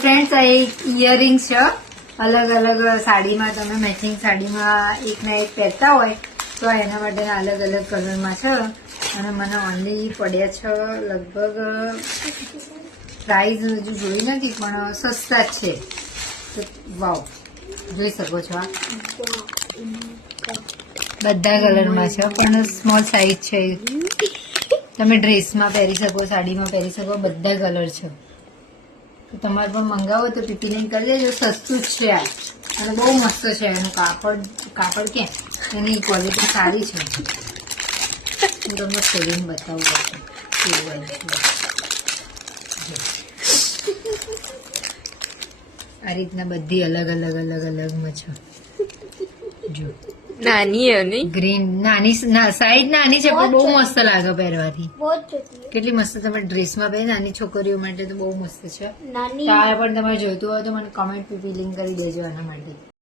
friends આ એક earrings છે અલગ અલગ સાડીમાં તમે મેચિંગ સાડીમાં એક ના એક પહેરતા હોય તો એના માટેના અલગ અલગ કલરમાં છે અને મને ઓનલી પડ્યા છે લગભગ પ્રાઇસ હજુ જોઈ નથી પણ સસ્તા જ છે તો વાવ જોઈ શકો છો આ બધા કલરમાં છે પણ સ્મોલ સાઇઝ છે તમે ડ્રેસમાં પહેરી શકો સાડીમાં પહેરી શકો બધા કલર છે તો તમારે પણ મંગાવો તો પીપીને કરી દેજો સસ્તું જ છે આ અને બહુ મસ્ત છે એનું કાપડ ક્યાં એની ક્વોલિટી સારી છે હું તમને ખોલીને બતાવું કેવું આ રીતના બધી અલગ અલગ અલગ અલગમાં છે જો નાની ગ્રીન નાની સાઈડ નાની છે પણ બહુ મસ્ત લાગે પહેરવાથી કેટલી મસ્ત તમે ડ્રેસમાં પહેરી નાની છોકરીઓ માટે તો બહુ મસ્ત છે આ પણ તમારે જોઈતું હોય તો મને કમેન્ટ પીપી લિંક કરી દેજો આના માટે